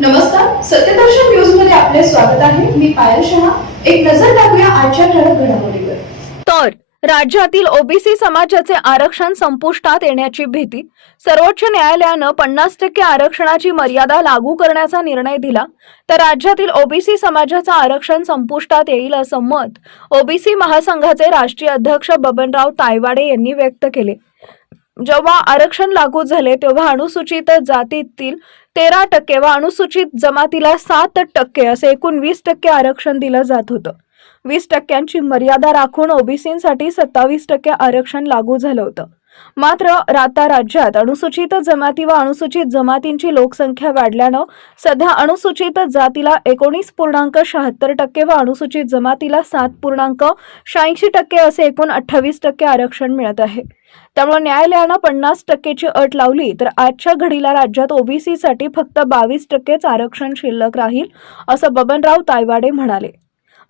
नमस्कार, सत्यदर्शन न्यूज मध्ये आपले स्वागत आहे. मी पायल शहा. एक नजर टाकूया आजच्या ठळक घडामोडीवर. तर राज्यातील ओबीसी समाजाचे आरक्षण संपुष्टात येण्याची भीती. सर्वोच्च न्यायालयानं 50% आरक्षणाची मर्यादा लागू करण्याचा निर्णय दिला तर राज्यातील ओबीसी समाजाचं आरक्षण संपुष्टात येईल असं मत ओबीसी महासंघाचे राष्ट्रीय अध्यक्ष बबनराव तायवाडे यांनी व्यक्त केले. जेव्हा आरक्षण लागू झाले तेव्हा अनुसूचित जातीतील 13% व अनुसूचित जमातीला 7% असे एकूण 20% आरक्षण दिलं जात होतं. 20% मर्यादा राखून ओबीसींसाठी 27% आरक्षण लागू झालं होतं. मात्र आता राज्यात अनुसूचित जमाती व अनुसूचित जमातींची लोकसंख्या वाढल्यानं सध्या अनुसूचित जातीला 19.76% व अनुसूचित जमातीला 7.86% असे एकूण 28% आरक्षण मिळत आहे. त्यामुळे न्यायालयानं 50%ची अट लावली तर आजच्या घडीला राज्यात ओबीसीसाठी फक्त 22%च आरक्षण शिल्लक राहील असं बबनराव तायवाडे म्हणाले.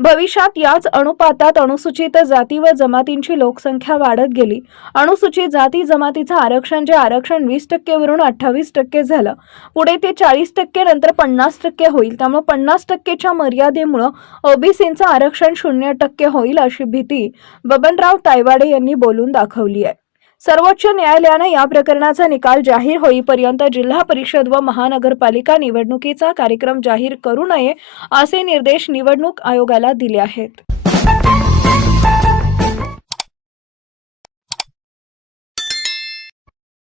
भविष्यात याच अनुपातात अनुसूचित जाती व जमातींची लोकसंख्या वाढत गेली. अनुसूचित जाती जमातीचं आरक्षण जे आरक्षण 20% वरून 28% झालं, पुढे ते 40% नंतर 50% होईल. त्यामुळे 50%च्या मर्यादेमुळे ओबीसींचं आरक्षण 0% होईल अशी भीती बबनराव तायवाडे यांनी बोलून दाखवली आहे. सर्वोच्च न्यायालयाने या प्रकरणाचा निकाल जाहीर होईपर्यंत जिल्हा परिषद व महानगरपालिका निवडणुकीचा कार्यक्रम जाहीर करू नये असे निर्देश निवडणूक आयोगाला दिले आहेत.